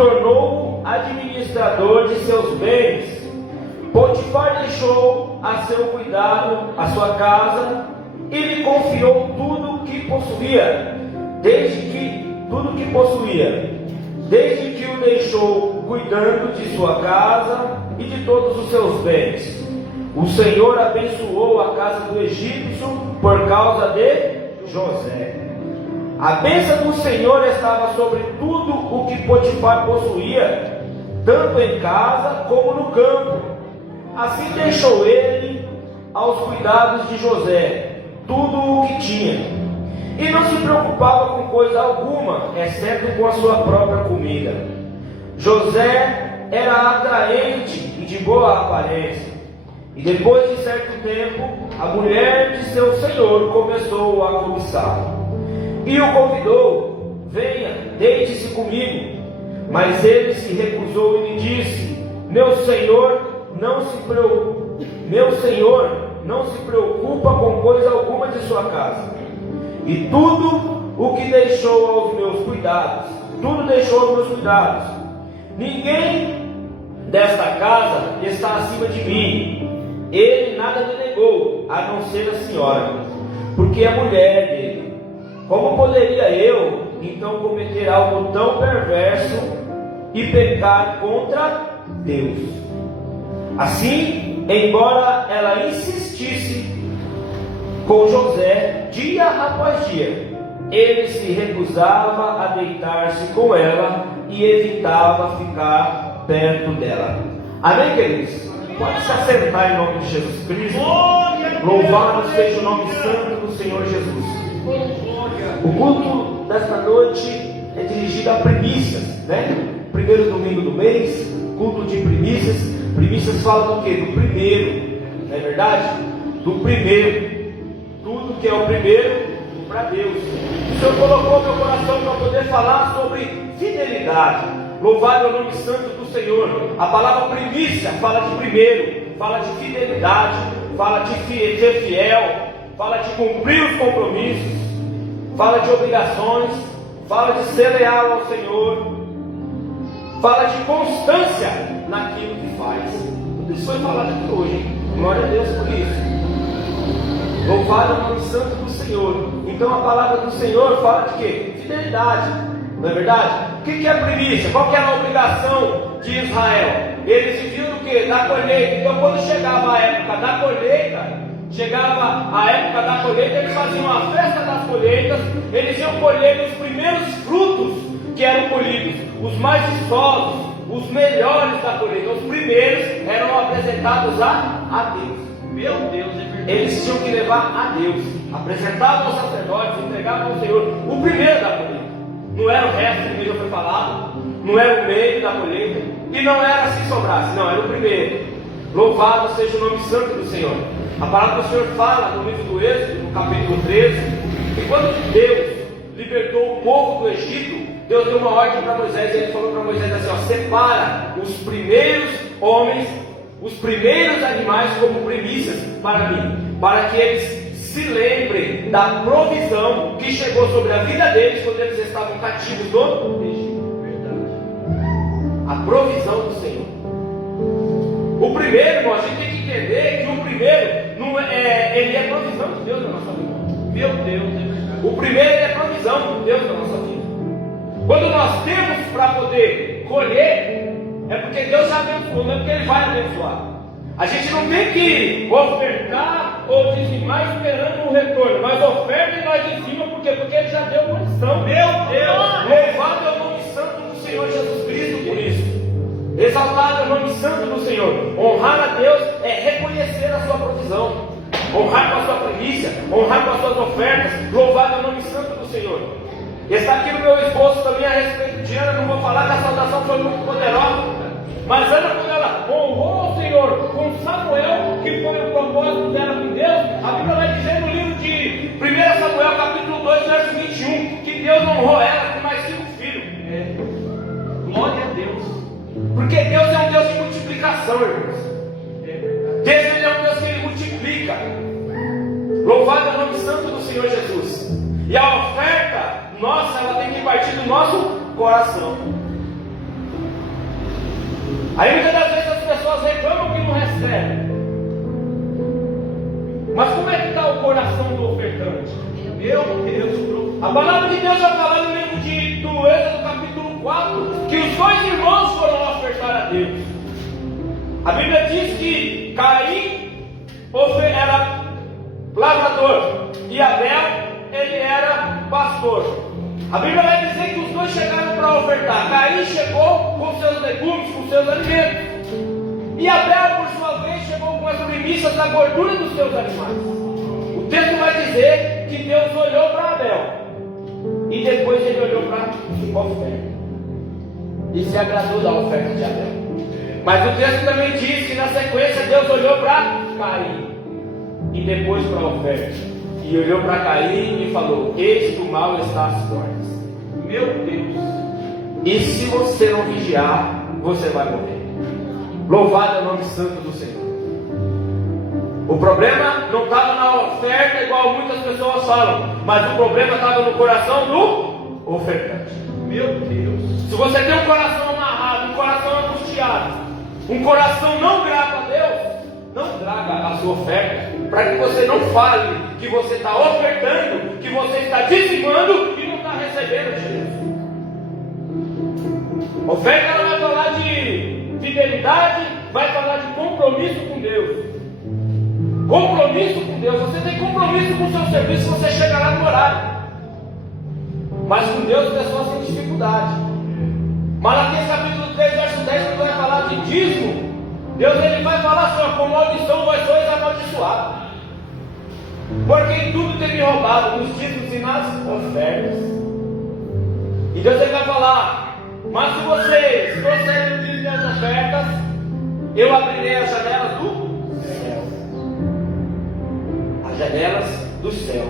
tornou administrador de seus bens. Potifar deixou a seu cuidado a sua casa e lhe confiou tudo o que possuía, desde que o deixou cuidando de sua casa e de todos os seus bens. O Senhor abençoou a casa do egípcio por causa de José. A bênção do Senhor estava sobre tudo o que Potifar possuía, tanto em casa como no campo. Assim deixou ele aos cuidados de José tudo o que tinha, e não se preocupava com coisa alguma, exceto com a sua própria comida. José era atraente e de boa aparência, e depois de certo tempo, a mulher de seu senhor começou a cobiçá-lo, e o convidou: venha, deite-se comigo. Mas ele se recusou e lhe disse: Meu senhor não se preocupa com coisa alguma de sua casa, e tudo o que deixou aos meus cuidados, Ninguém desta casa está acima de mim. Ele nada me negou, a não ser a senhora, porque é mulher dele. Como poderia eu então cometer algo tão perverso e pecar contra Deus? Assim, embora ela insistisse com José dia após dia, ele se recusava a deitar-se com ela e evitava ficar perto dela. Amém, queridos? Pode se assentar em nome de Jesus Cristo. Louvado seja o nome santo do Senhor Jesus. O culto desta noite é dirigido a primícias, né? Primeiro domingo do mês, culto de primícias. Primícias fala do quê? Do primeiro, não é verdade? Do primeiro. Tudo que é o primeiro para Deus. O Senhor colocou meu coração para poder falar sobre fidelidade. Louvado é o nome santo do Senhor. A palavra primícia fala de primeiro, fala de fidelidade, fala de ser fiel, fala de cumprir os compromissos, fala de obrigações, fala de ser leal ao Senhor, fala de constância naquilo que faz. Isso foi falado aqui hoje, hein? Glória a Deus por isso. Louvado é o nome santo do Senhor. Então a palavra do Senhor fala de quê? Fidelidade, não é verdade? O que é a primícia? Qual que era a obrigação de Israel? Eles viviam do quê? Da colheita. Então quando chegava a época da colheita, eles faziam a festa das colheitas. Eles iam colher os primeiros frutos que eram colhidos, os mais vistosos, os melhores da colheita. Os primeiros eram apresentados a Deus. Meu Deus, é verdade. Eles tinham que levar a Deus, apresentavam aos sacerdotes, entregavam ao Senhor o primeiro da colheita. Não era o resto que já foi falado, não era o meio da colheita, e não era se sobrasse, não, era o primeiro. Louvado seja o nome santo do Senhor. A palavra do Senhor fala no livro do Êxodo, no capítulo 13, que quando Deus libertou o povo do Egito, Deus deu uma ordem para Moisés, e ele falou para Moisés assim: ó, separa os primeiros homens, os primeiros animais como primícias para mim, para que eles se lembrem da provisão que chegou sobre a vida deles quando eles estavam cativos do Egito. A provisão do Senhor. O primeiro, irmão, a gente tem que entender que o primeiro não ele é provisão de Deus na nossa vida. Meu Deus, é verdade. O primeiro é provisão de Deus na nossa vida. Quando nós temos para poder colher, é porque Deus já abençoou, não é porque Ele vai abençoar. A gente não tem que ofertar ou dizimar esperando um retorno, mas oferta e nós dizimamos por quê? Porque Ele já deu condição. Meu Deus! Louvado é o nome santo do Senhor Jesus Cristo por isso. Exaltado é o nome santo do Senhor. Honrar a Deus é reconhecer a sua provisão, honrar com a sua primícia, honrar com as suas ofertas. Louvado é o nome santo do Senhor. Está aqui no meu esboço também a respeito de Ana. Não vou falar que a saudação foi muito poderosa, mas Ana, quando ela honrou ao Senhor com Samuel, que foi o propósito dela com Deus, a Bíblia vai dizer no livro de 1 Samuel capítulo 2, verso 21, que Deus honrou ela com mais 5 filhos. Glória a Deus. Porque Deus é um Deus de multiplicação, irmãos. Deus ele é um Deus que Ele multiplica. Louvado é o nome santo do Senhor Jesus. E a oferta nossa, ela tem que partir do nosso coração. Aí muitas das vezes as pessoas reclamam que não recebem. Mas como é que está o coração do ofertante? Meu Deus, a palavra de Deus vai falar no livro do Êxodo, capítulo 4, que os dois irmãos foram ofertar a Deus. A Bíblia diz que Caim era lavrador e Abel, ele era pastor. A Bíblia vai dizer que os dois chegaram para ofertar. Caim chegou com seus legumes, com seus alimentos, e Abel, por sua vez, chegou com as primícias da gordura dos seus animais. O texto vai dizer que Deus olhou para Abel e depois ele olhou para a oferta e se agradou da oferta de Abel. Mas o texto também diz que na sequência Deus olhou para Caim e depois para a oferta, e olhou para Caim e falou: eis que o mal está às portas. Meu Deus! E se você não vigiar, você vai morrer. Louvado é o nome santo do Senhor. O problema não estava na oferta, igual muitas pessoas falam, mas o problema estava no coração do ofertante. Meu Deus! Se você tem um coração amarrado, um coração angustiado, um coração não grato a Deus, não traga a sua oferta, para que você não fale que você está ofertando, que você está dizimando e não está recebendo de Deus. Oferta, ela vai falar de fidelidade, vai falar de compromisso com Deus. Compromisso com Deus. Você tem compromisso com o seu serviço, você chega lá no horário. Mas com Deus as pessoas têm dificuldade. Malaquias capítulo 3, verso 10, quando vai falar de dízimo, Deus ele vai falar assim: com maldição vós sois amaldiçoados, porque em tudo tem me roubado, nos dízimos e nas ofertas. E Deus ele vai falar: mas se vocês trouxerem o dízimo e as ofertas, eu abrirei as janelas do céu. As janelas do céu.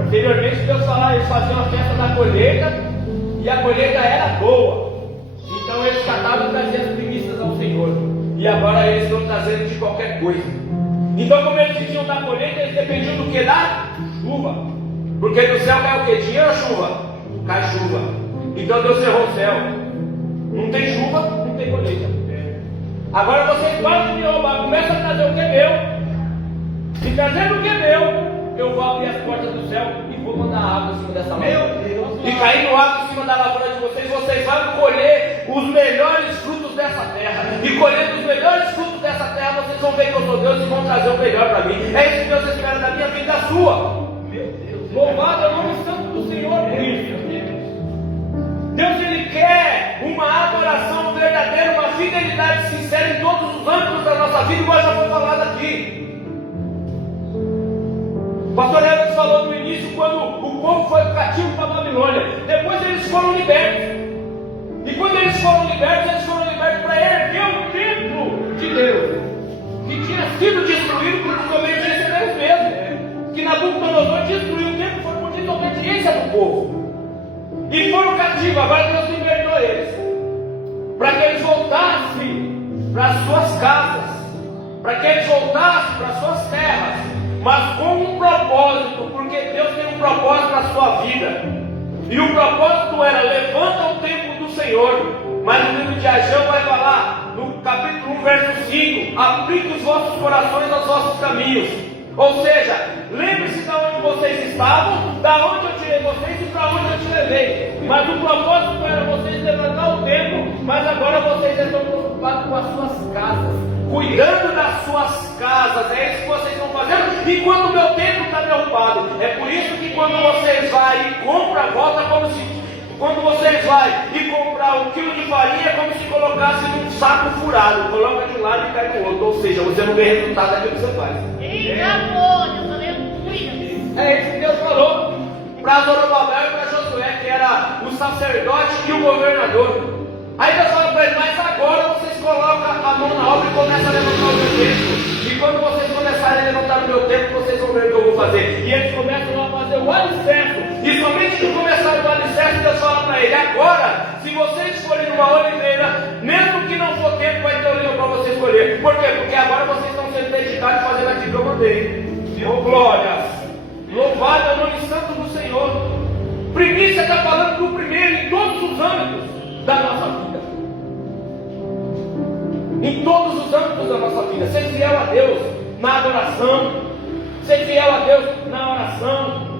Anteriormente Deus falava, eles faziam a festa da colheita, e a colheita era boa. Então eles catavam e traziam as primícias ao Senhor. E agora eles estão trazendo de qualquer coisa. Então, como eles diziam da colheita, eles dependiam do que? Da chuva. Porque do céu cai o que? Dinheiro ou chuva? Cai chuva. Então Deus cerrou o céu. Não tem chuva, não tem colheita. Agora vocês podem me roubar. Começa a trazer o que é meu. Se trazendo o que é meu, eu vou abrir as portas do céu e vou mandar água em cima dessa lavoura. E caindo água em cima da lavoura de vocês, vocês vão colher os melhores frutos dessa terra. E colhendo os melhores frutos dessa terra, vocês vão ver que eu sou Deus e vão trazer o melhor para mim. É isso que Deus espera da minha vida e da sua. Louvado é o nome santo do Senhor por isso. Deus ele quer uma adoração verdadeira, uma fidelidade sincera em todos os âmbitos da nossa vida, igual já foi falado aqui. O pastor Everton falou no início, quando o povo foi cativo para a Babilônia. Depois eles foram libertos. E quando eles foram libertos para erguer o templo de Deus, que tinha sido destruído por desobediência deles mesmos. Que Nabucodonosor destruiu o templo por desobediência do povo. E foram cativos. Agora Deus libertou eles, para que eles voltassem para as suas casas, para que eles voltassem para as suas terras, mas com um propósito, porque Deus tem um propósito na sua vida. E o propósito era: levanta o templo do Senhor. Mas o livro de Ageu vai falar, no capítulo 1, verso 5: aplique os vossos corações aos vossos caminhos. Ou seja, lembre-se de onde vocês estavam, da onde eu tirei vocês e para onde eu te levei. Mas o propósito era vocês levantar o templo, mas agora vocês estão preocupados com as suas casas, cuidando das suas casas. É isso que vocês estão fazendo, enquanto o meu templo está derrubado. É por isso que quando vocês vão e compram, volta como se... Quando vocês vão e comprar um quilo de farinha, é como se colocasse num saco furado. Coloca de um lado e cai no outro. Ou seja, você não vê resultado daquilo que você faz. É isso que Deus falou para Zorobabel e para Josué, que era o sacerdote e o governador. Aí Deus fala para ele: mas agora vocês colocam a mão na obra e começam a levantar o meu templo. E quando vocês começarem a levantar o meu templo, vocês vão ver o que eu vou fazer. E eles começam a fazer o alicerce. E somente que começaram o alicerce, Deus fala para ele: agora, se vocês escolherem uma oliveira, mesmo que não for tempo, vai ter oliva para você escolher. Por quê? Porque agora vocês estão sendo dedicados a fazer aquilo que eu mandei. Oh, glórias! Louvado é o nome santo do Senhor. Primícia está falando do primeiro em todos os âmbitos da nossa vida. frutos da nossa vida. Ser fiel a Deus na adoração. Ser fiel a Deus na oração.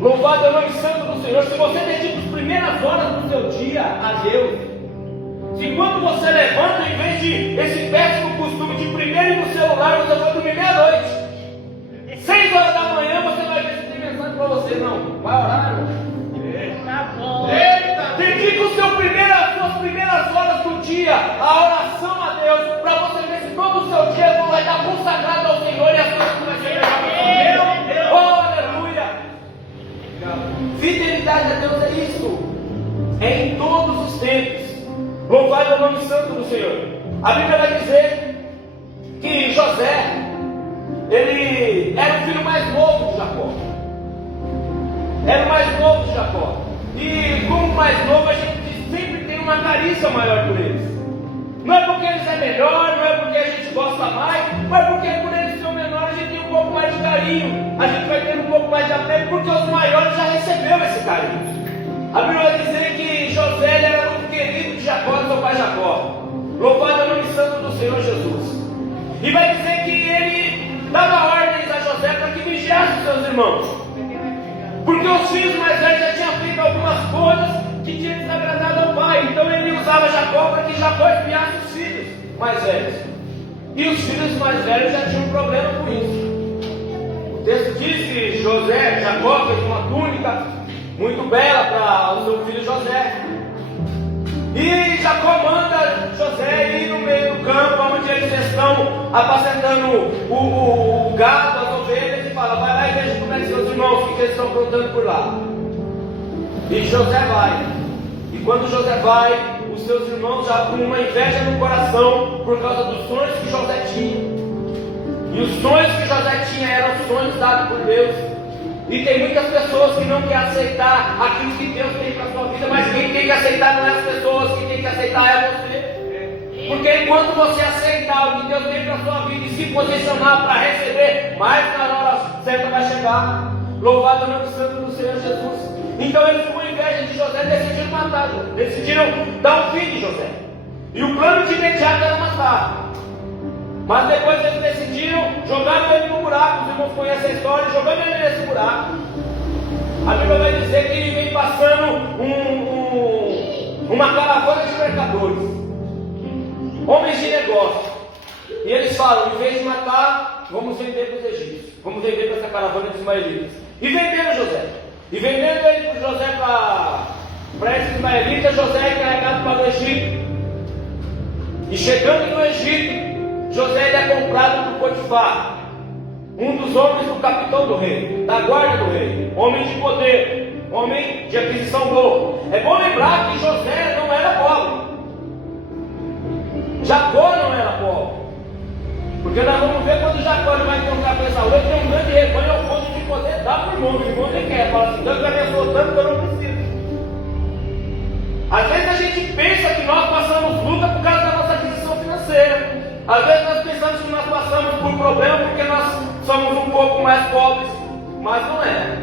Louvado é o nome santo do Senhor. Se você dedica as primeiras horas do seu dia a Deus, se quando você levanta, em vez de esse péssimo costume de primeiro ir no celular, você vai dormir meia-noite, 6 horas da manhã, você vai ver se tem mensagem para você. Não, vai orar, irmão. Tá bom. Eita, dedica as suas primeiras horas do dia à oração a Deus, para você ver se todo o seu dia não vai estar consagrado ao Senhor e as coisas que vai ser melhor. Oh, aleluia! Fidelidade a Deus é isso, é em todos os tempos. Louvado é o nome santo do Senhor. A Bíblia vai dizer que José, ele era o filho mais novo de Jacó. Era o mais novo de Jacó. E como mais novo, a gente sempre tem uma carícia maior por eles. Não é porque eles é melhor, não é porque a gente gosta mais, mas porque por eles ser menor a gente tem um pouco mais de carinho. A gente vai ter um pouco mais de apego, porque os maiores já receberam esse carinho. A Bíblia vai dizer que José ele era muito querido de Jacó, do seu pai Jacó. Louvado é o nome santo do Senhor Jesus. E vai dizer que ele dava ordens a José para que vigiasse os seus irmãos. Porque os filhos mais velhos já tinham feito algumas coisas que tinham desagradado ao pai. Então ele usava Jacó para que Jacó espiasse os filhos mais velhos. E os filhos mais velhos já tinham um problema com isso. O texto diz que Jacó fez uma túnica muito bela para o seu filho José. E Jacó manda José ir no meio do campo, onde eles estão apacentando o gado, as ovelhas, e fala: vai lá e veja como é que seus irmãos, o que eles estão aprontando por lá. E José vai. E quando José vai, os seus irmãos já com uma inveja no coração por causa dos sonhos que José tinha. E os sonhos que José tinha eram sonhos dados por Deus. E tem muitas pessoas que não querem aceitar aquilo que Deus tem para a sua vida, mas quem tem que aceitar não é as pessoas, quem tem que aceitar é você. Porque enquanto você aceitar o que Deus tem para a sua vida e se posicionar para receber, mais na hora certa vai chegar. Louvado é o nome santo do Senhor Jesus. Então eles, com inveja de José, decidiram matá-lo, decidiram dar um fim de José. E o plano de imediato era matar. Mas depois eles decidiram jogar ele no buraco. Os irmãos conhecem a história, jogando ele nesse buraco. A Bíblia vai dizer que vem passando uma caravana de mercadores, homens de negócio. E eles falam: em vez de matar, vamos vender para os egípcios, vamos vender para essa caravana de ismaelitas. E venderam José. E vendendo ele para José, para esses ismaelitas, José é encarregado para o Egito. E chegando no Egito, José ele é comprado por Potifar, um dos homens do capitão do rei, da guarda do rei, homem de poder, homem de aquisição boa. É bom lembrar que José não era pobre, Jacó não era pobre, porque nós vamos ver quando Jacó vai encontrar com Esaú, ele tem um grande rebanho ao ponto de poder dar para o irmão, o irmão nem quer, fala assim: Deus me abençoou tanto que eu não preciso. Às vezes a gente pensa que nós passamos luta por causa da nossa aquisição financeira. Às vezes nós pensamos que nós passamos por problema porque nós somos um pouco mais pobres, mas não é.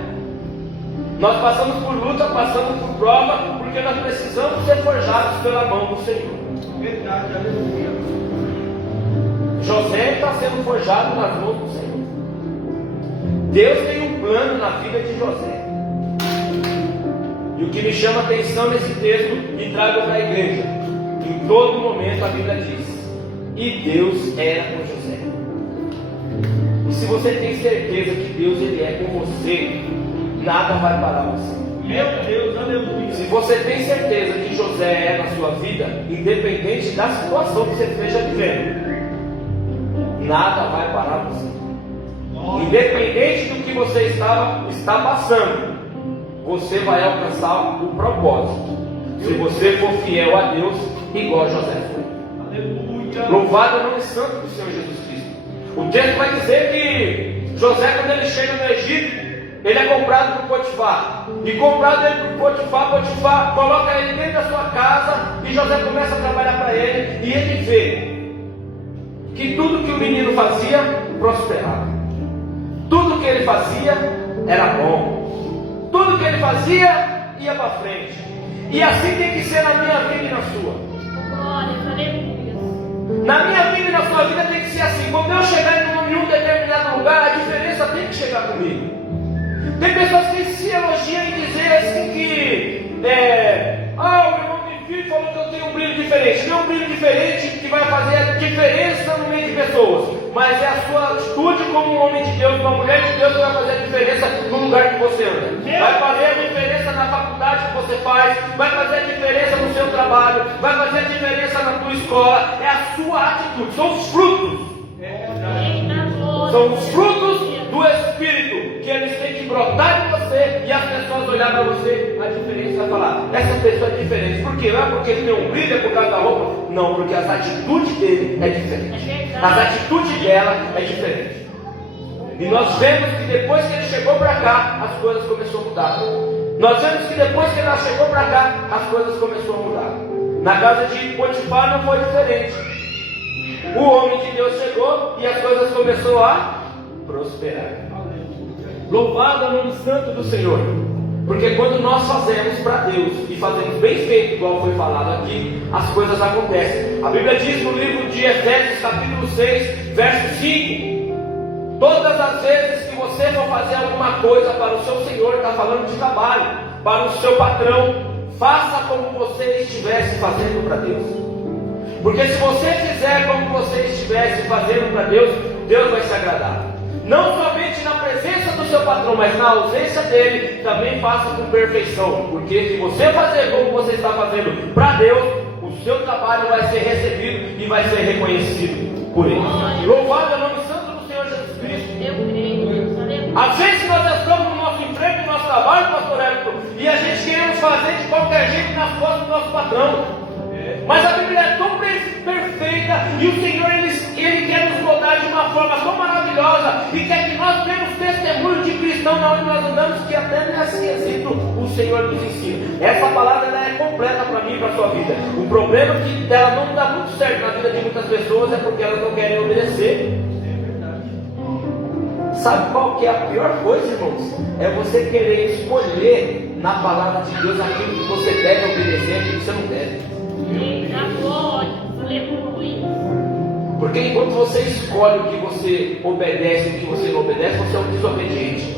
Nós passamos por luta, passamos por prova, porque nós precisamos ser forjados pela mão do Senhor. Verdade, aleluia. José está sendo forjado nas mãos do Senhor. Deus tem um plano na vida de José. E o que me chama a atenção nesse texto e trago para a igreja, em todo momento a Bíblia diz: e Deus era com José. E se você tem certeza que Deus ele é com você, nada vai parar você. Meu Deus, aleluia. Se você tem certeza que José é na sua vida, independente da situação que você esteja vivendo, nada vai parar você. Independente do que você está passando, você vai alcançar o propósito. Se você for fiel a Deus, igual José foi. Aleluia. Louvado é o nome santo do Senhor Jesus Cristo. O texto vai dizer que José, quando ele chega no Egito, ele é comprado por Potifar. E comprado ele por Potifar, Potifar coloca ele dentro da sua casa e José começa a trabalhar para ele. E ele vê que tudo que o menino fazia prosperava. Tudo que ele fazia era bom. Tudo que ele fazia ia para frente. E assim tem que ser na minha vida e na sua. Glória, aleluia. Na minha vida e na sua vida tem que ser assim. Quando eu chegar em um determinado lugar, a diferença tem que chegar comigo. Tem pessoas que se elogiam e dizem assim que o irmão me viu e falou que eu tenho um brilho diferente. Não é um brilho diferente que vai fazer a diferença no meio de pessoas, mas é a sua atitude como um homem de Deus, uma mulher de Deus, que vai fazer a diferença no lugar que você anda. Vai fazer a diferença na faculdade que você faz, vai fazer a diferença no seu trabalho, vai fazer a diferença na tua escola. É a sua atitude, são os frutos. São os frutos do Espírito, que eles têm que brotar em você e as pessoas olhar para você, a diferença vai falar, essa pessoa é diferente. Por quê? Não é porque ele tem um brilho, é por causa da roupa. Não, porque as atitudes dele é diferente. As atitudes dela é diferente. E nós vemos que depois que ele chegou para cá, as coisas começaram a mudar. Nós vemos que depois que ela chegou para cá, as coisas começaram a mudar. Na casa de Potifar não foi diferente. O homem de Deus chegou e as coisas começaram a prosperar. Louvado é o nome santo do Senhor. Porque quando nós fazemos para Deus e fazemos bem feito, igual foi falado aqui, as coisas acontecem. A Bíblia diz no livro de Efésios, capítulo 6, verso 5: todas as vezes que você for fazer alguma coisa para o seu Senhor, está falando de trabalho, para o seu patrão, faça como você estivesse fazendo para Deus. Porque se você fizer como você estivesse fazendo para Deus, Deus vai se agradar. Não somente na presença do seu patrão, mas na ausência dele, também faça com perfeição. Porque se você fazer como você está fazendo para Deus, o seu trabalho vai ser recebido e vai ser reconhecido por ele. Louvado é o nome santo do Senhor Jesus Cristo. Às vezes nós estamos no nosso emprego, no nosso trabalho, pastor Hélio, e a gente queremos fazer de qualquer jeito nas costas do nosso patrão. Mas a Bíblia é tão perfeita e o Senhor ele quer nos moldar de uma forma tão maravilhosa e quer que nós tenhamos testemunho de cristão na onde nós andamos, que até nesse quesito o Senhor nos ensina. Essa palavra ela é completa para mim e para a sua vida. O problema é que ela não dá muito certo na vida de muitas pessoas é porque elas não querem obedecer. Sabe qual que é a pior coisa, irmãos? É você querer escolher na palavra de Deus aquilo que você deve obedecer e aquilo que você não deve. Porque enquanto você escolhe o que você obedece e o que você não obedece, você é um desobediente.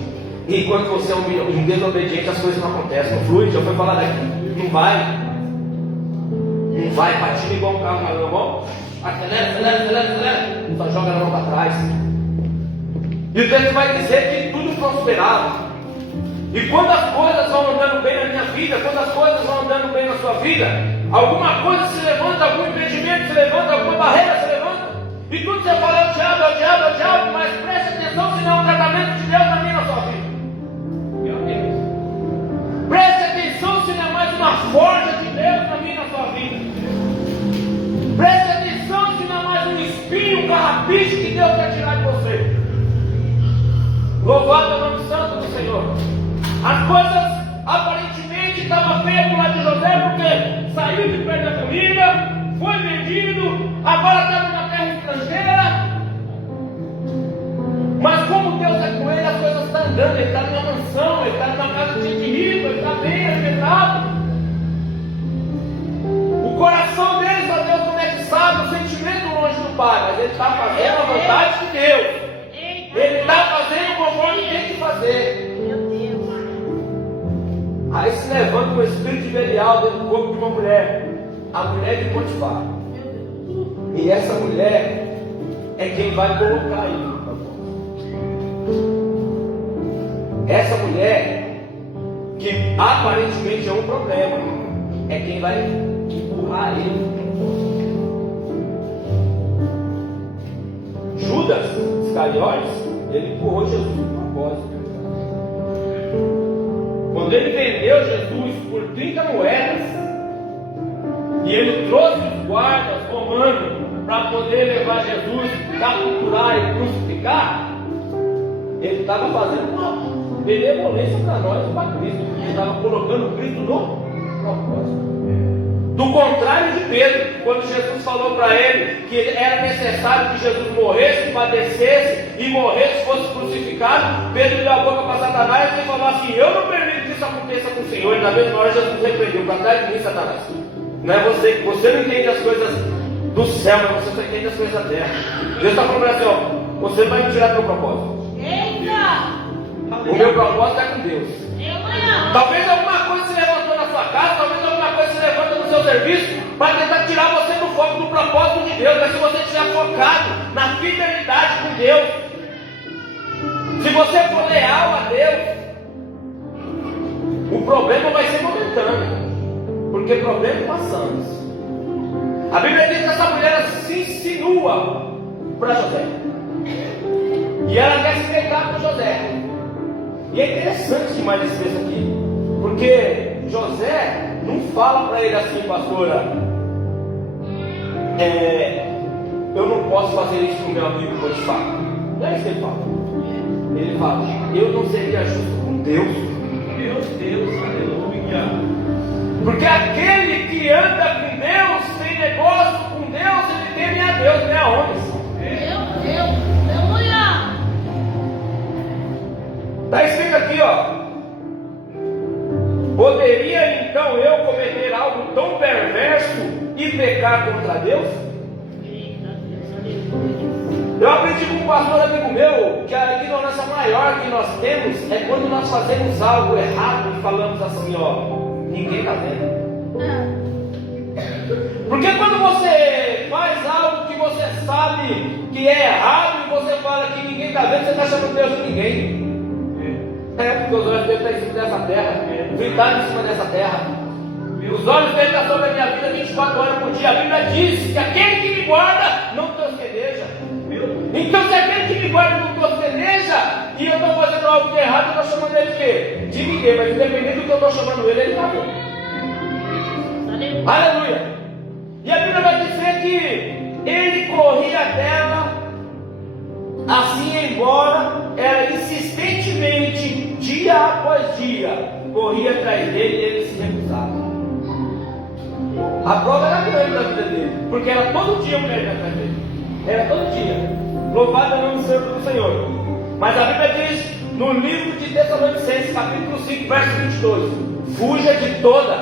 E enquanto você é um desobediente, as coisas não acontecem, não flui, já foi falado aqui. Não vai, patina igual um carro, na mão, acelera, só joga na mão para trás. E o texto vai dizer que tudo prosperava. E quando as coisas vão andando bem na minha vida, quando as coisas vão andando bem na sua vida, alguma coisa se levanta, algum impedimento se levanta, alguma barreira se levanta, e tudo você fala, é o diabo, mas preste atenção se não é um tratamento de Deus na minha e na sua vida. Meu Deus. Preste atenção se não é mais uma forja de Deus na minha e na sua vida. Preste atenção se não é mais um espinho, um carrapicho que Deus quer tirar de você. Louvado é o nome santo do Senhor. As coisas aparentemente estavam feias para o lado de José, porque saiu de perto da família, foi vendido, agora está numa terra estrangeira. Mas como Deus é com ele, as coisas estão andando. Ele está numa mansão, ele está numa casa de gente rica, ele está bem alimentado. O coração dele, só Deus como é que sabe, o sentimento longe do Pai, mas ele está fazendo a vontade de Deus. Ele está fazendo conforme tem que fazer. Aí se levanta um espírito de Belial dentro do corpo de uma mulher, a mulher de Potifar. E essa mulher é quem vai colocar ele no propósito. Essa mulher, que aparentemente é um problema, é quem vai empurrar ele no propósito. Judas Iscariotes, ele empurrou Jesus no propósito. Quando ele vendeu Jesus por 30 moedas, e ele trouxe os guardas romanos para poder levar Jesus, capturar e crucificar, ele estava fazendo uma benevolência para nós e para Cristo. Ele estava colocando Cristo no propósito. Do contrário de Pedro, quando Jesus falou para ele que era necessário que Jesus morresse, padecesse e morresse, fosse crucificado, Pedro deu a boca para Satanás e falou assim: eu não permito que isso aconteça com o Senhor. E na mesma hora Jesus repreendeu: para trás de mim, Satanás. Não é você não entende as coisas do céu, mas você só entende as coisas da terra. Deus está falando assim, ó, você vai me tirar do meu propósito. O meu propósito é com Deus. Talvez alguma coisa se levantou na sua casa, talvez alguma coisa se levanta no seu serviço para tentar tirar você do foco do propósito de Deus. Mas se você estiver focado na fidelidade com Deus, se você for leal a Deus, o problema vai ser momentâneo, porque problema passamos. A Bíblia diz que essa mulher se insinua para José, e ela quer se deitar com José. E é interessante demais esse texto aqui, porque José não fala para ele assim, pastora, eu não posso fazer isso com meu amigo Potifar. Não é isso que ele fala. Ele fala, eu não seria justo com Deus. Meu Deus, aleluia. Porque aquele que anda com Deus, tem negócio com Deus, ele teme a Deus, não é a homens. Meu Deus, aleluia. Está escrito aqui, ó. Poderia então eu cometer algo tão perverso e pecar contra Deus? Eu aprendi com um pastor amigo meu que a ignorância maior que nós temos é quando nós fazemos algo errado e falamos assim, ó, ninguém está vendo. Porque quando você faz algo que você sabe que é errado e você fala que ninguém está vendo, você está chamando Deus de ninguém. Porque os olhos dele estão em cima dessa terra, fritado em cima dessa terra. Os olhos dele estão sobre a minha vida 24 horas por dia. A Bíblia diz que aquele que me guarda não tosqueneja. Então, se aquele que me guarda não tosqueneja e eu estou fazendo algo de errado, eu estou chamando ele de quê? De ninguém, mas independente do que eu estou chamando ele, ele está vendo. Aleluia! E a Bíblia vai dizer que ele corria dela, assim embora ela insistentemente, dia após dia, corria atrás dele e ele se recusava. A prova era grande da vida dele, porque era todo dia mulher atrás dele. Era todo dia. Louvado é o nome santo do Senhor. Mas a Bíblia diz no livro de Tessalonicenses, capítulo 5, verso 22: fuja de toda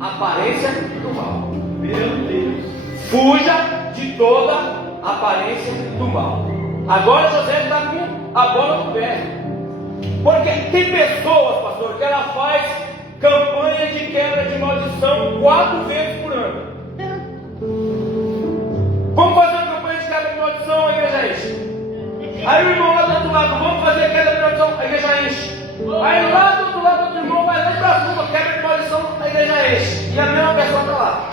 aparência do mal. Meu Deus. Fuja de toda aparência do mal. Agora José está com a bola no pé. Porque tem pessoas, pastor, que ela faz campanha de quebra de maldição 4 vezes por ano. Vamos fazer uma campanha de quebra de maldição, a igreja enche. Aí o irmão lá do outro lado, vamos fazer quebra de maldição, a igreja enche. Aí lá do outro lado, outro irmão vai lá para cima, quebra de maldição, a igreja enche. E a mesma pessoa está lá.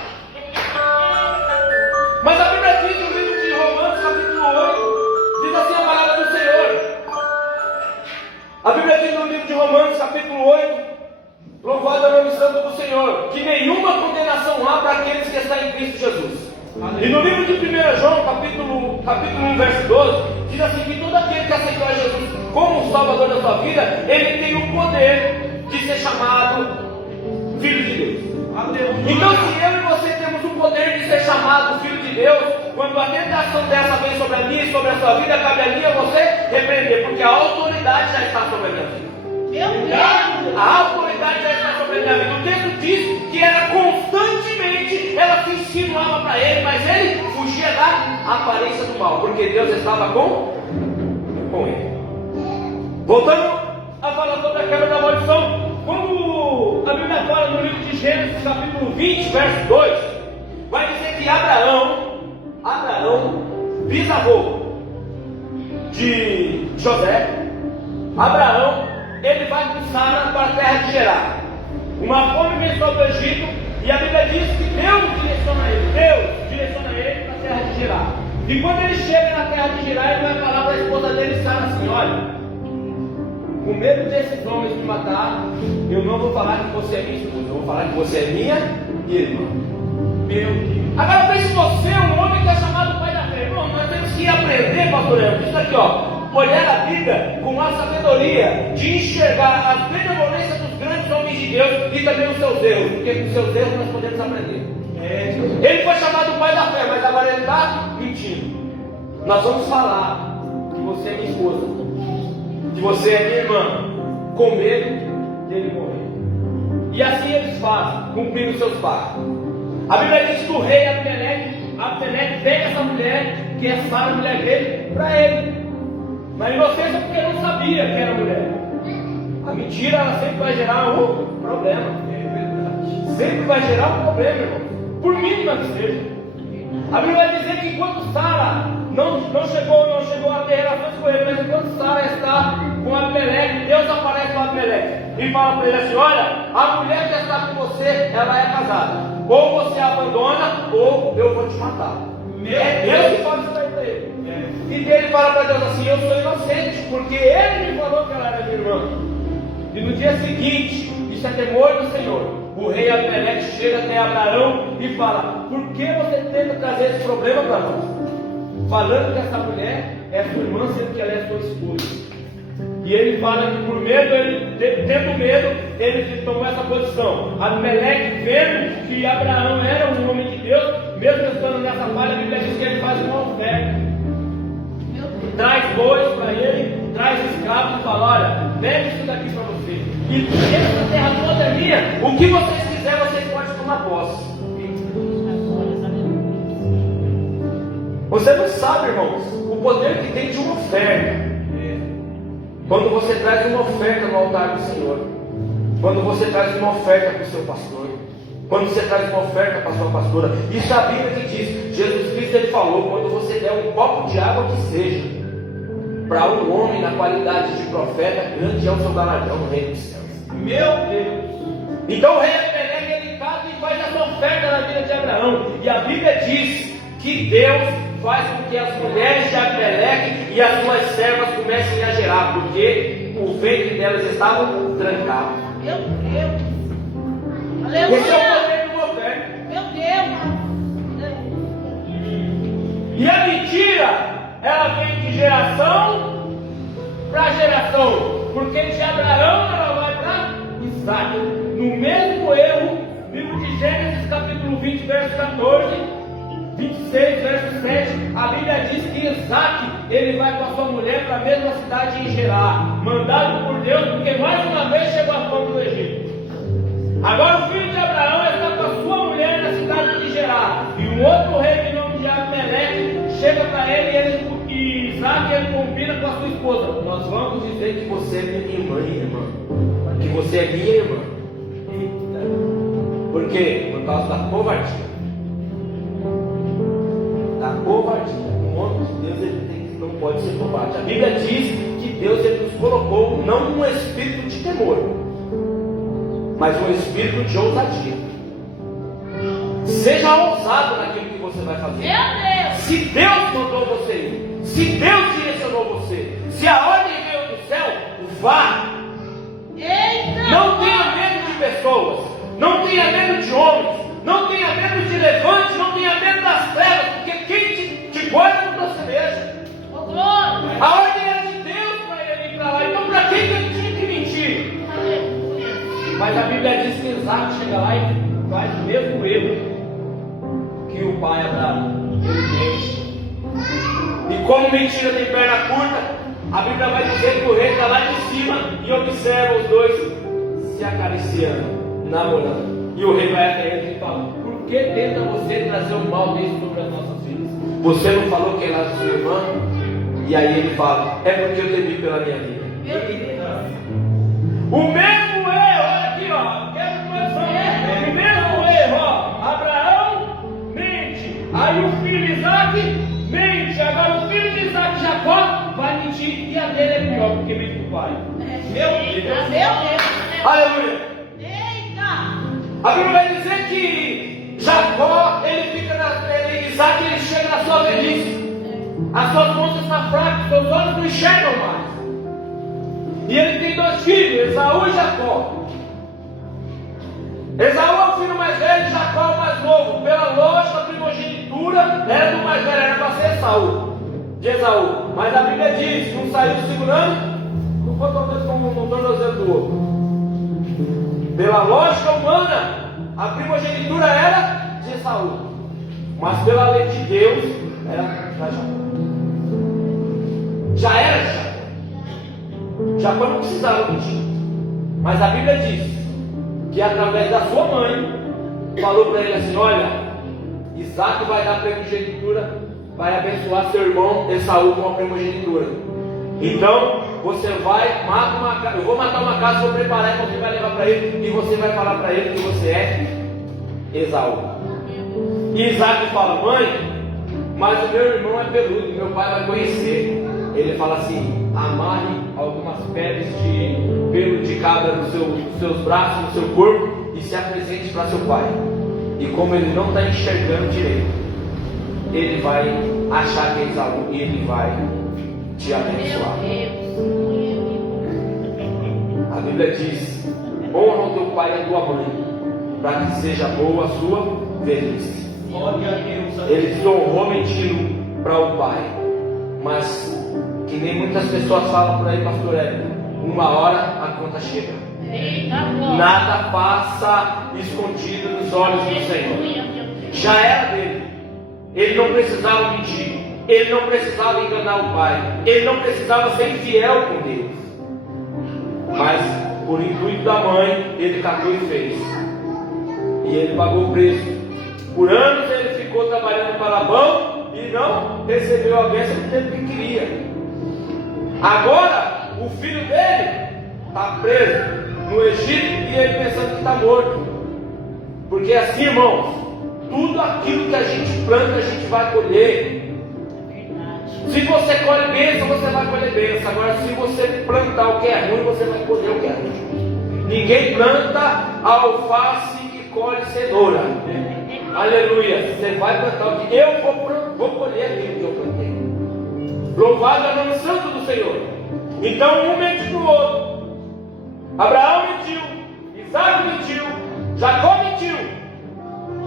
Mas a Bíblia diz no livro de Romanos, capítulo 8, diz assim a palavra do Senhor. A Bíblia diz no livro de Romanos, capítulo 8, louvado é o nome santo do Senhor, que nenhuma condenação há para aqueles que estão em Cristo Jesus. E no livro de 1 João, capítulo 1, verso 12, diz assim, que todo aquele que aceitou a Jesus como o Salvador da sua vida, ele tem o poder de ser chamado Filho de Deus. Então, se eu e você temos o poder de ser chamado Filho de Deus, quando a tentação dessa vem sobre a minha e sobre a sua vida, cabe a mim e a você repreender, porque a autoridade já está sobre a minha vida. A autoridade já está sobre a minha vida. O texto diz que era constantemente, ela se insinuava para ele, mas ele fugia da aparência do mal, porque Deus estava com ele. Voltando a falar sobre a quebra da maldição, quando a Bíblia fala no livro de Gênesis, capítulo 20, verso 2, vai dizer que Abraão, bisavô de José, Abraão, ele vai com Sara para a terra de Gerar. Uma fome vem sobre o Egito, e a Bíblia diz que Deus direciona ele para a terra de Gerar. E quando ele chega na terra de Gerar, ele vai falar para a esposa dele, Sara, assim: olha, com medo desses homens me matar, eu não vou falar que você é minha esposa, eu vou falar que você é minha irmã. Meu Deus. Agora pense você, um homem que é chamado pai da fé. Irmão, nós temos que aprender, pastor Elton, isso aqui, ó. Olhar a Bíblia com a sabedoria de enxergar as benevolências dos grandes homens de Deus e também os seus erros, porque com os seus erros nós podemos aprender. Ele foi chamado pai da fé, mas agora ele está mentindo. Nós vamos falar que você é minha esposa, que você é minha irmã, com medo dele morrer. E assim eles fazem, cumprindo seus pactos. A Bíblia diz que o rei Abimeleque Abimeleque pega essa mulher, que é Sara, a mulher dele, para ele. Na inocência, porque ele não sabia que era mulher. A mentira, ela sempre vai gerar um problema. Sempre vai gerar um problema, irmão. Por mínima que seja. A Bíblia vai dizer que enquanto Sara não chegou a ter relações com ele, mas enquanto Sara está com Abimeleque, Deus aparece com Abimeleque e fala para ele assim: olha, a mulher que está com você, ela é casada. Ou você a abandona, ou eu vou te matar. É Deus que fala isso para ele. E ele fala para Deus assim: eu sou inocente, porque ele me falou que ela era minha irmã. E no dia seguinte, isso é temor do Senhor, o rei Abimeleque chega até Abraão e fala: por que você tenta trazer esse problema para nós? Falando que essa mulher é sua irmã, sendo que ela é sua esposa. E ele fala que por medo, tendo medo, ele tomou essa posição. Abimeleque, vendo que Abraão era um homem de Deus, mesmo estando nessa falha, a Bíblia diz que ele faz uma oferta. Traz bois para ele, traz escravos e fala: olha, pega isso daqui para você. E essa terra toda é minha. O que vocês quiserem, vocês podem tomar posse. Você não sabe, irmãos, o poder que tem de uma oferta. Quando você traz uma oferta no altar do Senhor, quando você traz uma oferta para o seu pastor, quando você traz uma oferta para a sua pastora, isso é a Bíblia que diz. Jesus Cristo ele falou: quando você der um copo de água que seja para um homem na qualidade de profeta, grande é o seu galardão no reino dos céus. Meu Deus! Então o rei Abimeleque ele casa e faz essa oferta na vida de Abraão. E a Bíblia diz que Deus faz com que as mulheres de Abimeleque e as suas servas comecem a gerar, porque o ventre delas estava trancado. Meu Deus! Aleluia! Esse é o poder de uma oferta. Meu Deus! E a mentira, ela vem de geração para geração, porque de Abraão ela vai para Isaac. No mesmo erro, livro de Gênesis capítulo 20, verso 14, 26, verso 7, a Bíblia diz que Isaac, ele vai com a sua mulher para a mesma cidade em Gerar, mandado por Deus, porque mais uma vez chegou a fome no Egito. Agora o filho de Abraão está com a sua mulher na cidade de Gerar, e um outro rei de nome de Abimeleque chega para ele e Isaac ele combina com a sua esposa: nós vamos dizer que você é minha irmã, que você é minha irmã. Por quê? Por causa da covardia. Da covardia. Um homem de Deus ele não pode ser covarde. A Bíblia diz que Deus ele nos colocou não um espírito de temor, mas um espírito de ousadia. Seja ousado naquilo que você vai fazer. Meu Deus! Se Deus mandou você ir, se Deus direcionou você, se a ordem veio do céu, vá. Eita! Não tenha medo de pessoas, não tenha medo de homens, não tenha medo de levantes, não tenha medo das trevas, porque quem te guarda não procedeja. Oh, glória! A ordem era de Deus para ele ir para lá, então para quem que ele tinha que mentir? Aleluia! Mas a Bíblia diz que Isaac chega lá e faz o mesmo erro que o pai Abraão. Ele mente. E como mentira tem perna curta, a Bíblia vai dizer que o rei está lá de cima e observa os dois se acariciando, namorando. E o rei vai até ele e fala: por que tenta você trazer o mal desse sobre as nossas vidas? Você não falou que ela era sua irmã? E aí ele fala: é porque eu temi pela minha vida. Meu Deus! O mesmo erro, olha aqui, ó. O mesmo erro, ó. Abraão mente. Aí o filho de Isaac mente. Agora o filho de Isaac, Jacó, vai mentir. E a dele é pior, porque mente do pai. Meu Deus. Meu Deus! Aleluia. Eita! A Bíblia vai dizer que Jacó, Isaac, ele chega na sua velhice. As suas mãos estão fracas, seus olhos não enxergam mais. E ele tem dois filhos, Esaú e Jacó. Esaú é o filho mais velho, Jacó é o mais novo. Pela lógica, a primogenitura era do mais velho, era para ser de Esaú. Mas a Bíblia diz que um saiu segurando, não foi talvez como um tornozelo do outro. Pela lógica humana, a primogenitura era de Esaú. Mas pela lei de Deus, era de Jacó. Já era de Jacó. Jacó não precisava mentir. Mas a Bíblia diz que através da sua mãe falou para ele assim: olha, Isaac vai dar a primogenitura, vai abençoar seu irmão Esaú com a primogenitura. Então, você vai, mata uma casa, eu vou matar uma casa, vou preparar e você vai levar para ele, e você vai falar para ele que você é Esaú. E Isaac fala: mãe, mas o meu irmão é peludo, meu pai vai conhecer. Ele fala assim: amarre algumas peles de pelo de cabra nos seus braços, no seu corpo, e se apresente para seu pai. E como ele não está enxergando direito, ele vai achar que é Esaú e ele vai te abençoar. A Bíblia diz: honra o teu pai e a tua mãe, para que seja boa a sua velhice. Ele desonrou mentindo para o pai, mas que nem muitas pessoas falam por aí, pastor Hélio, uma hora a conta chega. Nada passa escondido nos olhos do Senhor. Já era dele. Ele não precisava mentir, ele não precisava enganar o pai, ele não precisava ser infiel com Deus. Mas por intuito da mãe, ele catou e fez. E ele pagou o preço. Por anos ele ficou trabalhando para Labão e não recebeu a bênção do tempo que queria. Agora o filho dele está preso no Egito e ele pensando que está morto. Porque assim, irmãos, tudo aquilo que a gente planta, a gente vai colher. Se você colhe bênção, você vai colher bênção. Agora, se você plantar o que é ruim, você vai colher o que é ruim. Ninguém planta alface e colhe cenoura. Aleluia. Você vai plantar o que eu vou colher aquilo que eu plantei. Louvado é o nome santo do Senhor. Então um mente para o outro. Abraão mentiu, Isaac mentiu, Jacó mentiu.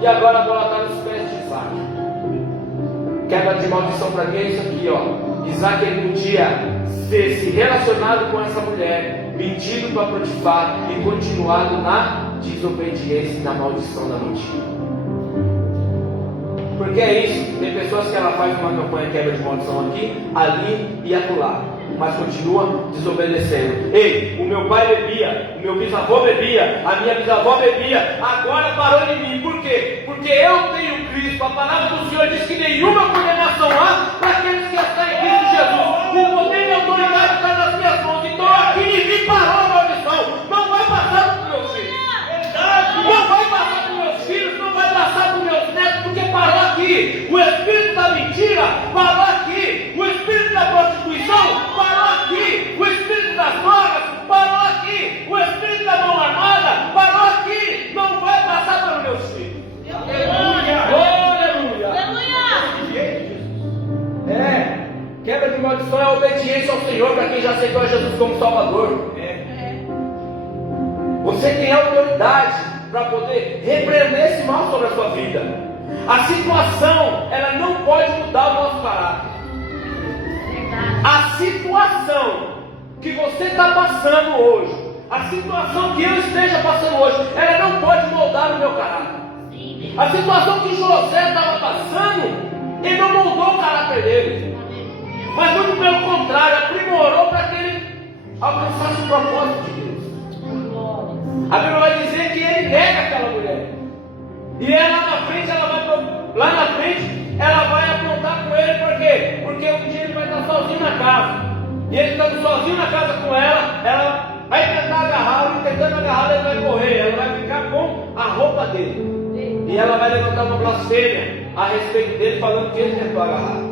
E agora a bola está nos pés de Isaac. Quebra de maldição para mim é isso aqui, ó. Isaac, ele podia ter se relacionado com essa mulher, mentido para Potifar e continuado na desobediência e na maldição da mentira. Porque é isso, tem pessoas que ela faz uma campanha quebra de maldição aqui, ali e acolá, mas continua desobedecendo. Ei, o meu pai bebia, o meu bisavô bebia, a minha bisavó bebia, agora parou de mim. Por quê? Porque eu tenho Cristo. A palavra do Senhor diz que nenhuma condenação há para aqueles que estão em Cristo Jesus. O poder e a autoridade está nas minhas mãos. Então aqui ninguém parou a maldição. Não vai passar para os meus filhos. Não vai passar para os meus filhos, não vai passar para os meus netos, porque parou aqui. O espírito da mentira parou aqui. O espírito da prostituição parou aqui. O espírito das drogas parou aqui. O espírito da mão armada parou aqui. Não vai passar para os meus filhos. Aleluia. Quebra de maldição é obediência ao Senhor para quem já aceitou Jesus como Salvador. Você tem autoridade para poder repreender esse mal sobre a sua vida. A situação, ela não pode mudar o nosso caráter. A situação que você está passando hoje, a situação que eu esteja passando hoje, ela não pode moldar o meu caráter. A situação que José estava passando, ele não moldou o caráter dele, mas muito pelo contrário, aprimorou para que ele alcançasse o propósito de Deus. A Bíblia vai dizer que ele nega aquela mulher, e ela lá na frente ela vai aprontar com ele. Por quê? Porque um dia ele vai estar sozinho na casa, e ele estando sozinho na casa com ela vai tentar agarrá-lo, e tentando agarrá-lo ele vai correr, ela vai ficar com a roupa dele. E ela vai levantar uma blasfêmia a respeito dele, falando que ele tentou agarrar.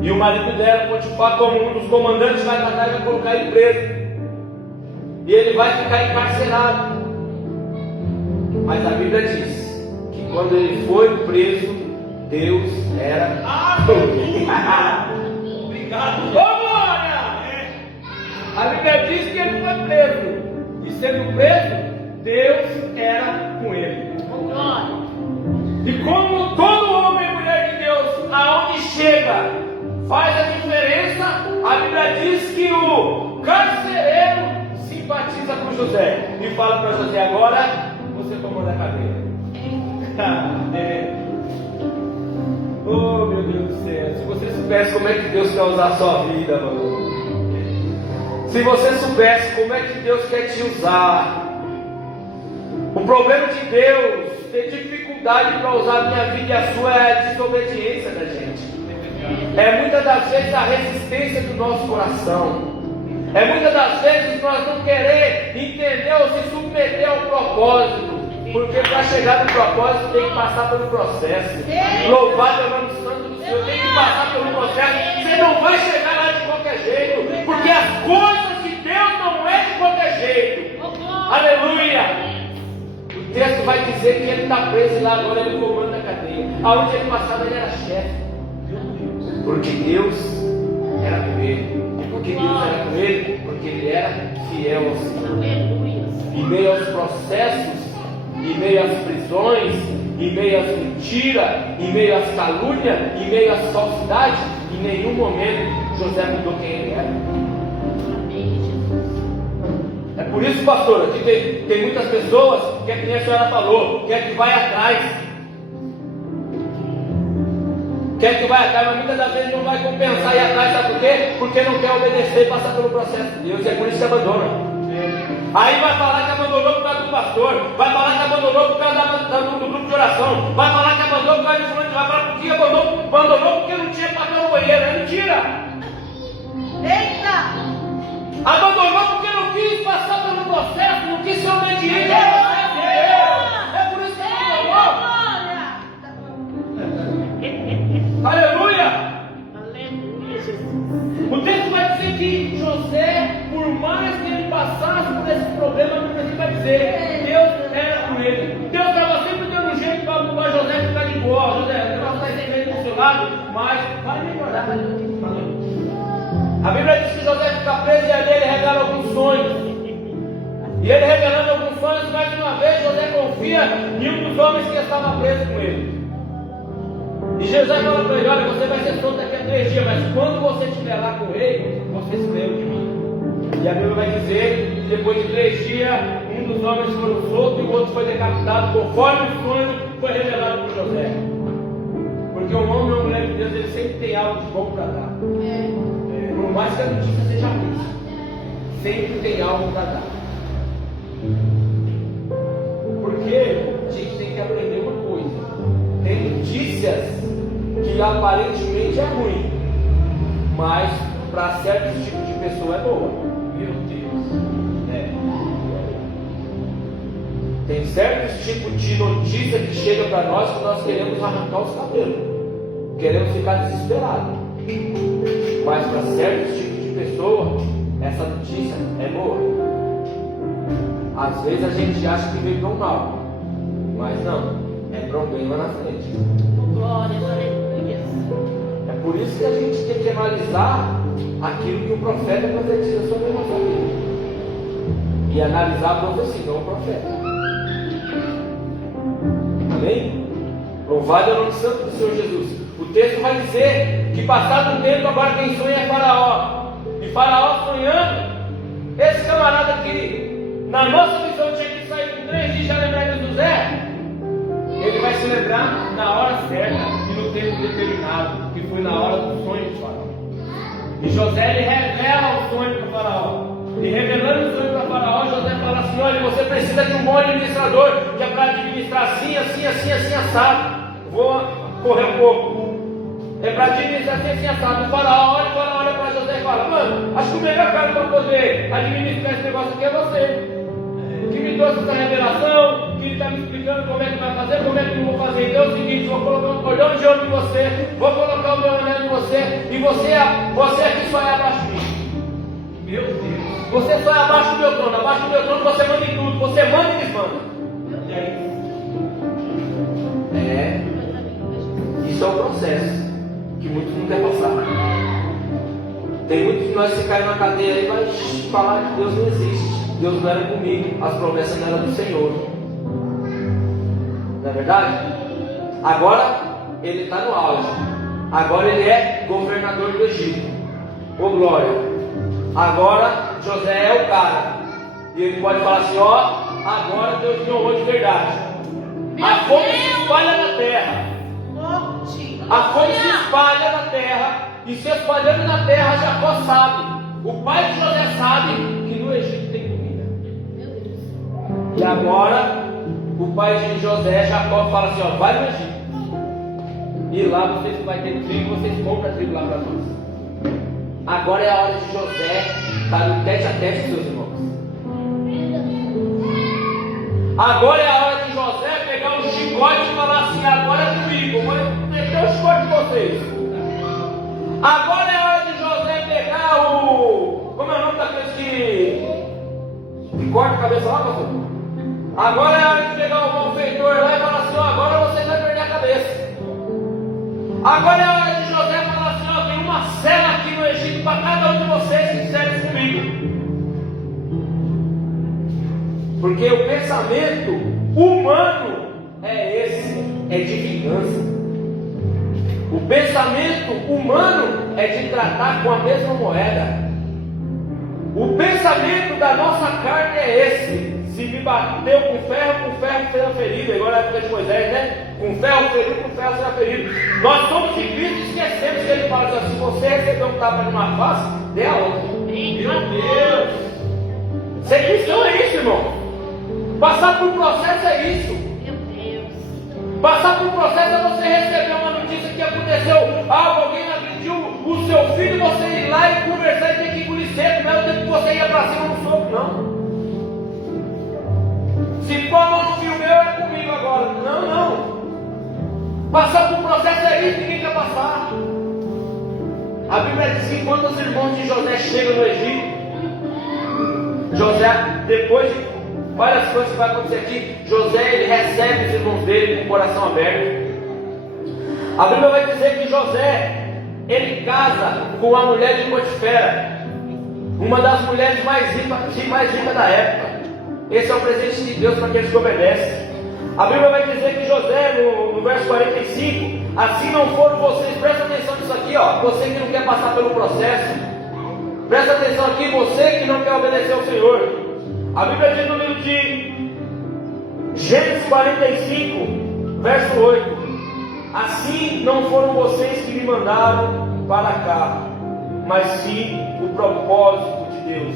E o marido dela, Potifar, como um dos comandantes, vai matar e vai colocar ele preso. E ele vai ficar encarcerado. Mas a Bíblia diz que quando ele foi preso, Deus era... Obrigado. Glória! A Bíblia diz que ele foi preso. E sendo preso, Deus era com ele. E como todo homem e mulher de Deus, aonde chega, faz a diferença, a Bíblia diz que o carcereiro simpatiza com José e fala para José: agora você comanda a cadeia. Oh, meu Deus do céu, se você soubesse como é que Deus quer usar a sua vida, mano. Se você soubesse como é que Deus quer te usar. O problema de Deus ter dificuldade dificuldade para usar a minha vida e a sua é a desobediência da gente. É muitas das vezes a resistência do nosso coração. É muitas das vezes nós não querer entender ou se submeter ao propósito. Porque para chegar no propósito tem que passar pelo processo. Louvado é o nome santo do Senhor. Tem que passar pelo processo. Você não vai chegar lá de qualquer jeito. Porque as coisas de Deus não é de qualquer jeito. Aleluia! O texto vai dizer que ele está preso lá agora, ele comanda a cadeia. Aonde ele passava ele era chefe. Porque Deus era com ele. E porque Deus era com ele? Porque ele era fiel ao Senhor. Em meio aos processos, em meio às prisões, em meio às mentiras, em meio às calúnias, em meio às falsidades, em nenhum momento José mudou quem ele era. É por isso, pastor, que tem muitas pessoas que a criança senhora falou, quer que vai atrás. Quer que vai atrás, mas muitas das vezes não vai compensar ir atrás, sabe por quê? Porque não quer obedecer e passar pelo processo de Deus, e é por isso que abandona. Aí vai falar que abandonou por causa do pastor, vai falar que abandonou por causa do grupo de oração, vai falar que abandonou por causa de fulano, vai falar porque abandonou porque não tinha papel no banheiro, é mentira! Eita! Abandonou porque não quis passar pelo processo, não quis ser obediente ao processo de Deus, é por isso que abandonou. Aleluia! O texto vai dizer que José, por mais que ele passasse por esses problemas, ele vai dizer Deus era com ele. Deus estava sempre dando um jeito para José ficar de boa. José, o negócio está sendo meio funcionado, mas vai melhorar. A Bíblia diz que José fica preso e ali ele revela alguns sonhos. E ele revelando alguns sonhos, mais uma vez José confia em um dos homens que estava preso com ele. E José fala para ele: olha, você vai ser solto daqui a 3 dias, mas quando você estiver lá com ele, você se lembra de mim. E a Bíblia vai dizer que depois de 3 dias, um dos homens foram soltos e o outro foi decapitado, conforme o sonho foi revelado por José. Porque um homem ou uma mulher de Deus, ele sempre tem algo de bom para dar. Por mais que a notícia seja ruim, sempre tem algo para dar. Porque a gente tem que aprender uma coisa: tem notícias que aparentemente é ruim, mas para certos tipos de pessoa é boa. Meu Deus. Tem certos tipos de notícia que chega para nós que nós queremos arrancar os cabelos, queremos ficar desesperados. Mas para certos tipos de pessoa, essa notícia é boa. Às vezes a gente acha que veio tão mal, mas não, é para um bem lá na frente. Glória, aleluia. É por isso que a gente tem que analisar aquilo que o profeta profetiza sobre a nossa vida. E analisar a profecia, não o profeta. Amém? Louvado é o nome santo do Senhor Jesus. O texto vai dizer que passado um tempo agora quem sonha é Faraó. E Faraó sonhando, esse camarada que na nossa visão tinha que sair com 3 dias já lembrar de José, ele vai se lembrar na hora certa e no tempo determinado, que foi na hora do sonho de Faraó. E José ele revela o sonho para Faraó. E revelando o sonho para Faraó, José fala assim: olha, você precisa de um bom administrador, que é para administrar assim, assim, assim, assim, assado. Vou correr um pouco. É para administrar assim, assim, assado. O Faraó olha para José e fala: mano, acho que o melhor cara para poder administrar esse negócio aqui é você. Que me trouxe essa revelação, que está me explicando como é que vai fazer, como é que eu vou fazer. Então é o seguinte: vou colocar um cordão de ouro em você, vou colocar o meu anel em você, e você aqui só é abaixo de mim. Meu Deus. Você só é abaixo do meu trono. Abaixo do meu trono você manda em tudo. Você manda e desmanda. E aí? Isso é um processo que muitos não querem passar. Tem muitos de nós que caem na cadeia e vai falar que Deus não existe. Deus não era comigo. As promessas não eram do Senhor. Não é verdade? Agora ele está no auge. Agora ele é governador do Egito. Ô glória! Agora José é o cara. E ele pode falar assim: ó, agora Deus me honrou de verdade. A fome se espalha na terra. A fome se espalha na terra. E se espalhando na terra, Jacó sabe. O pai de José sabe que no Egito tem comida. E agora o pai de José, Jacó, fala assim: ó, vai no Egito. E lá vocês vai ter trigo, vocês compram a trigo lá para nós. Agora é a hora de José estar no tete a tete com seus irmãos. Agora é a hora de José pegar o chicote e falar assim: agora é comigo, eu vou meter o chicote de vocês. Agora é a hora de José pegar o... como é o nome daqueles que corta a cabeça lá, pastor? Agora é a hora de pegar o malfeitor lá e falar assim: ó, agora vocês vão perder a cabeça. Agora é a hora de José falar assim: ó, tem uma cela aqui no Egito para cada um de vocês que disserem comigo. Porque o pensamento humano é esse, é de vingança. O pensamento humano é de tratar com a mesma moeda. O pensamento da nossa carne é esse: se me bateu com ferro será ferido. Agora é a época de Moisés, né? Com ferro será ferido. Nós somos de Cristo e esquecemos que ele fala assim: se você recebeu um tapa numa face, dê a outra. Meu Deus! Ser cristão é isso, irmão. Passar por um processo é isso. Meu Deus. Passar por um processo é você receber uma notícia que aconteceu algo, alguém agrediu o seu filho, você ir lá e conversar e ter que engolir seco. Não é o tempo que você ia para cima no soco, não. Se for no filho meu, é comigo agora. Não. Passar por um processo é isso, ninguém quer passar. A Bíblia diz que quando os irmãos de José chegam no Egito, José, depois de várias coisas que vai acontecer aqui, José ele recebe os irmãos dele com o coração aberto. A Bíblia vai dizer que José ele casa com a mulher de Potifera, uma das mulheres mais ricas da época. Esse é o presente de Deus para aqueles que obedecem. A Bíblia vai dizer que José, no verso 45, assim não foram vocês. Presta atenção nisso aqui, ó. Você que não quer passar pelo processo, presta atenção aqui, você que não quer obedecer ao Senhor. A Bíblia diz no livro de Gênesis 45, verso 8: assim não foram vocês que me mandaram para cá, mas sim o propósito de Deus.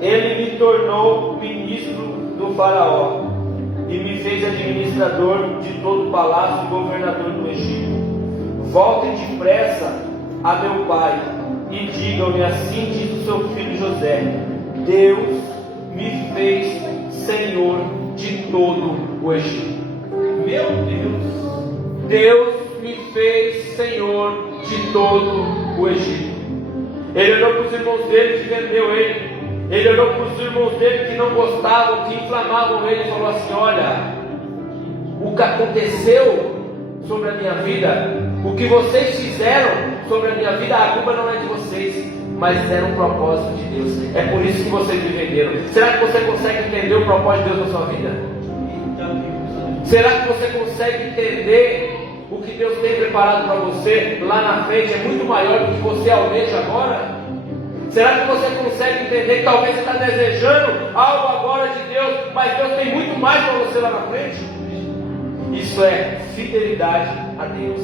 Ele me tornou ministro do faraó e me fez administrador de todo o palácio e governador do Egito. Voltem depressa a meu pai e digam-lhe: assim diz o seu filho José, Deus me fez senhor de todo o Egito. Meu Deus! Deus me fez senhor de todo o Egito. Ele olhou para os irmãos dele que vendeu ele. Ele olhou para os irmãos dele que não gostavam, que inflamavam ele, e falou assim: olha, o que aconteceu sobre a minha vida, o que vocês fizeram sobre a minha vida, a culpa não é de vocês, mas era um propósito de Deus. É por isso que vocês me venderam. Será que você consegue entender o propósito de Deus na sua vida? Será que você consegue entender o que Deus tem preparado para você lá na frente? É muito maior do que você almeja agora? Será que você consegue entender que talvez você está desejando algo agora de Deus, mas Deus tem muito mais para você lá na frente? Isso é fidelidade a Deus,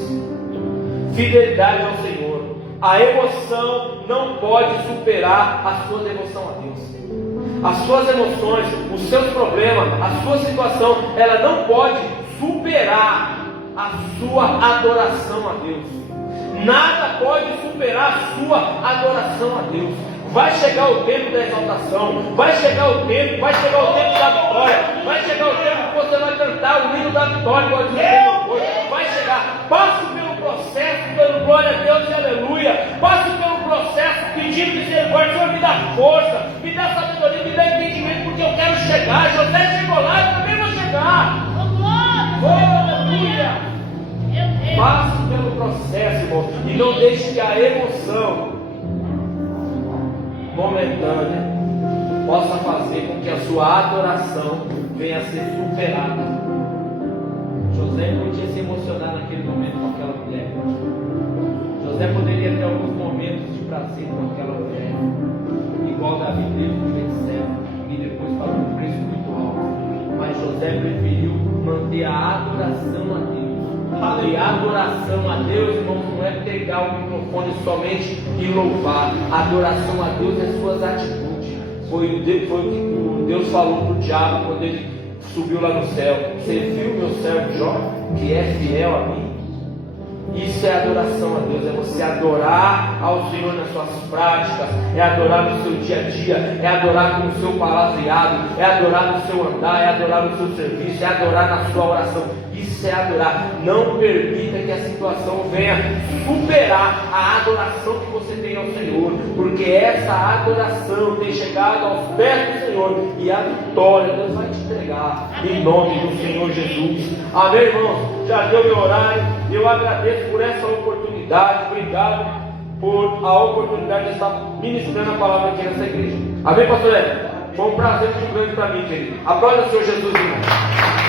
fidelidade ao Senhor. A emoção não pode superar a sua devoção a Deus. As suas emoções, os seus problemas, a sua situação, ela não pode superar a sua adoração a Deus. Nada pode superar a sua adoração a Deus. Vai chegar o tempo da exaltação, vai chegar o tempo da vitória, vai chegar o tempo que você vai cantar o hino da vitória, vai chegar. Passe pelo processo, dando glória a Deus e aleluia. Passe pelo processo, pedindo misericórdia. Senhor, me dá força, me dá sabedoria, me dá entendimento, porque eu quero chegar. José chegou lá, eu também vou chegar. Aleluia. Passe pelo processo, irmão, e não deixe que a emoção momentânea possa fazer com que a sua adoração venha a ser superada. José não podia se emocionar naquele momento com aquela mulher. José poderia ter alguns momentos de prazer com aquela mulher, igual Davi teve com Betseba, e depois pagou um preço muito alto. Mas José preferiu manter a adoração a Deus. E a adoração a Deus, irmãos, não é pegar o microfone somente e louvar. A adoração a Deus é suas atitudes. Foi o que Deus falou para o diabo quando ele subiu lá no céu. Você viu meu servo Jó, que é fiel a mim? Isso é adoração a Deus, é você adorar ao Senhor nas suas práticas, é adorar no seu dia a dia, é adorar com o seu palavreado, é adorar no seu andar, é adorar no seu serviço, é adorar na sua oração. Isso é adorar. Não permita que a situação venha superar a adoração que você tem ao Senhor, porque essa adoração tem chegado aos pés do Senhor e a vitória Deus vai te entregar em nome do Senhor Jesus. Amém, irmãos? Já deu meu horário. Eu agradeço por essa oportunidade. Obrigado por a oportunidade de estar ministrando a palavra aqui nessa igreja. Amém, pastor Hélio? Foi um prazer muito grande para mim, querido. Aplauda o Senhor Jesus, irmão.